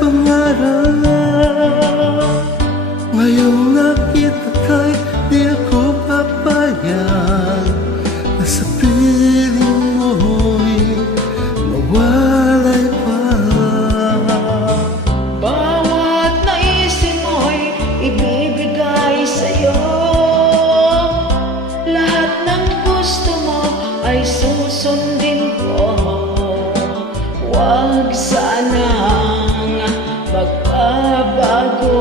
pangarap. Ngayong nakita ka'y di ako papayag na sa piling mo'y mawalay pa. Bawat naisin mo'y ibibigay sa'yo. Lahat ng gusto mo ay susundin ko. Huwag sanang magpabago.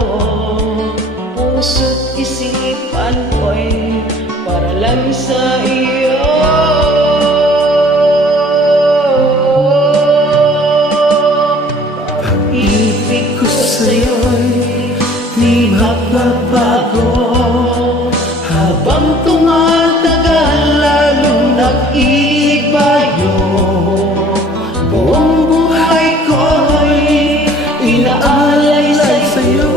Puso't isipan ko'y para lang sa iyo. Pag-ibig ko sa'yo'y di magbabago. Habang tumatagal lalong nag-ibayo. Buong buhay ko'y inaalay sa'yo.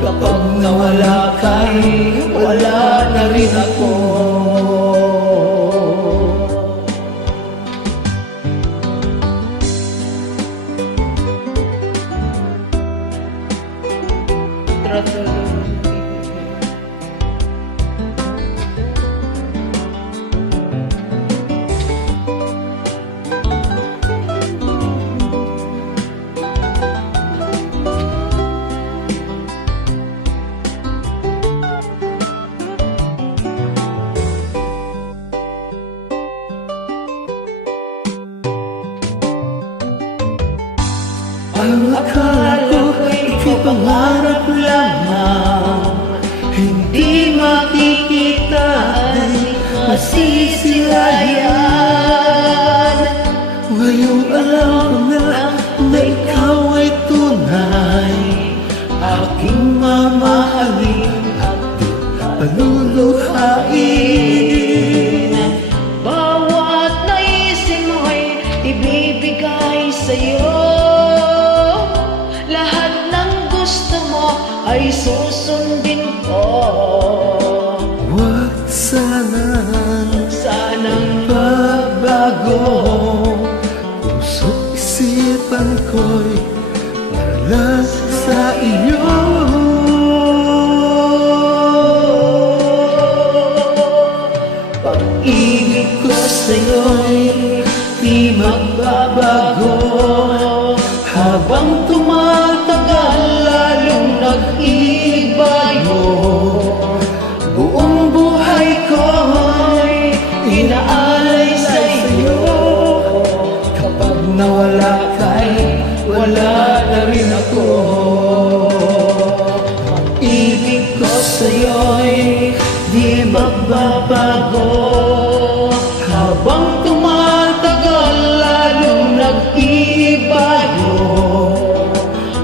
Kapag nawala ka'y wala na rin ako. Ang akala ko'y ikipangarap lamang, hindi makikita di masisilayan. Ngayong alam ko na ikaw ay tunay, aking mamahalin at di paluluhain. Bawat naisin mo'y ibibigay sa'yo. Lahat ng gusto mo ay susundin ko. Huwag sanang babago. Puso't isipan ko'y para lang sa iyo. Pag-ibig ko sa'yo'y di magbabago. Habang tumatagal lalong nag-ibayo. Buong buhay ko'y inaalay sa'yo. Kapag nawala ka'y wala na rin ako. Pag-ibig ko sa'yo'y di magbabago. Habang tumatagal lalong nag-ibayo.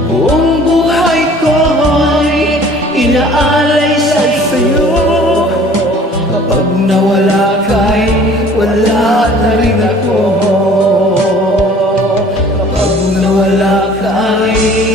Buong buhay ko'y inaalay sa'yo. Kapag nawala ka'y wala na rin ako. Kapag nawala ka'y